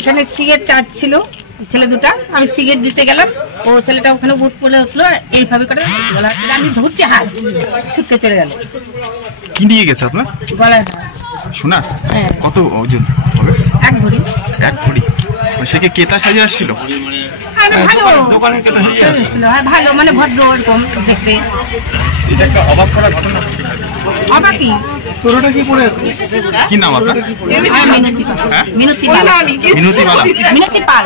এখানে cigarette charge ছিল ছেলে দুটা, আমি সিগারেট দিতে গেলাম, ও ছেলেটা ওখানে বুট পরে উঠলো, এইভাবে করে আমি ধরছি, হাত ছুটতে চলে গেল। কি নিয়ে গেছে আপনার? গলায় সোনা। হ্যাঁ। কত ওজন হবে? 1 ভরি। 1 ভরি। সে কি ক্রেতা সাজে আসছিল? ভালো দোকানের ক্রেতা ছিল, ভালো মানে ভদ্র এরকম দেখতে। এটা একটা অবাক করা ঘটনা। অবাক কি? তোরটা কি পড়ে আছে? কি নাম আপনার? মিনতি পাল। মিনতি পাল। মিনতি পাল। মিনতি পাল।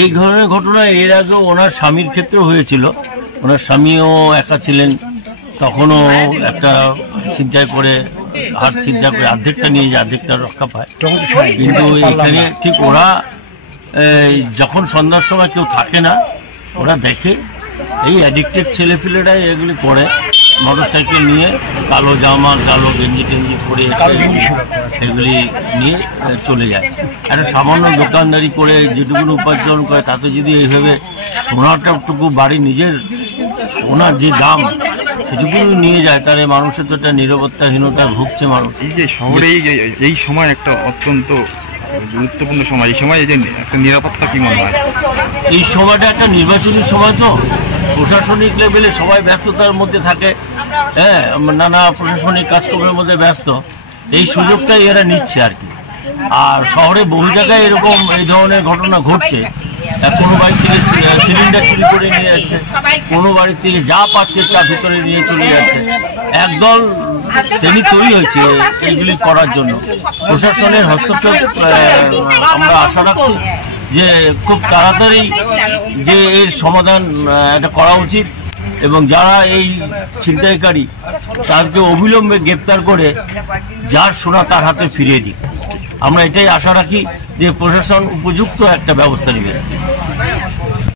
এই ধরনের ঘটনা এর আগে ওনার স্বামীর ক্ষেত্রে হয়েছিল। ওনার স্বামীও একা ছিলেন, তখনও একটা ছিনতাই করে হাত ছিনতাই করে অর্ধেকটা নিয়ে যায়, অর্ধেকটা রক্ষা পায়। কিন্তু এখানে ঠিক ওরা যখন সন্ধ্যার সময় কেউ থাকে না, ওরা দেখে এই অ্যাডিক্টেড ছেলেপিলেরাই এগুলি করে, মোটরসাইকেল নিয়ে কালো জামা কালো গেঞ্জি টেঞ্জি পরে এসে সেগুলি নিয়ে চলে যায়। একটা সামান্য দোকানদারি করে যেটুকুন উপার্জন করে তাতে যদি এইভাবে সোনাটাটুকু বাড়ি নিজের সোনার যে দাম সেটুকু নিয়ে যায়, তাহলে মানুষের তো একটা নিরাপত্তাহীনতায় ভুগছে মানুষ। এই যে শহরে এই সময় একটা অত্যন্ত গুরুত্বপূর্ণ সময়, এই সময় এই যে একটা নিরাপত্তা কি মনে হয়? এই সময়টা একটা নির্বাচনী সময়, তো প্রশাসনিক লেভেলে সবাই ব্যস্ততার মধ্যে থাকে, হ্যাঁ, নানা প্রশাসনিক কাজকর্মের মধ্যে ব্যস্ত। এই সুযোগটাই এরা নিচ্ছে আর কি। আর শহরে বহু জায়গায় এরকম এই ধরনের ঘটনা ঘটছে। কোনো বাড়ি থেকে সিলিন্ডার চুরি করে নিয়ে যাচ্ছে, কোনো বাড়ি থেকে যা পাচ্ছে তা ভিতরে নিয়ে চলে যাচ্ছে। একদল শ্রেণী তৈরি হয়েছে এইগুলি করার জন্য। প্রশাসনের হস্তক্ষেপ আমরা আশা রাখছি যে খুব তাড়াতাড়ি যে এর সমাধান এটা করা উচিত, এবং যারা এই ছিনতাইকারী তাদেরকে অবিলম্বে গ্রেপ্তার করে যার সোনা তার হাতে ফিরিয়ে দিই। আমরা এটাই আশা রাখি যে প্রশাসন উপযুক্ত একটা ব্যবস্থা নেবে।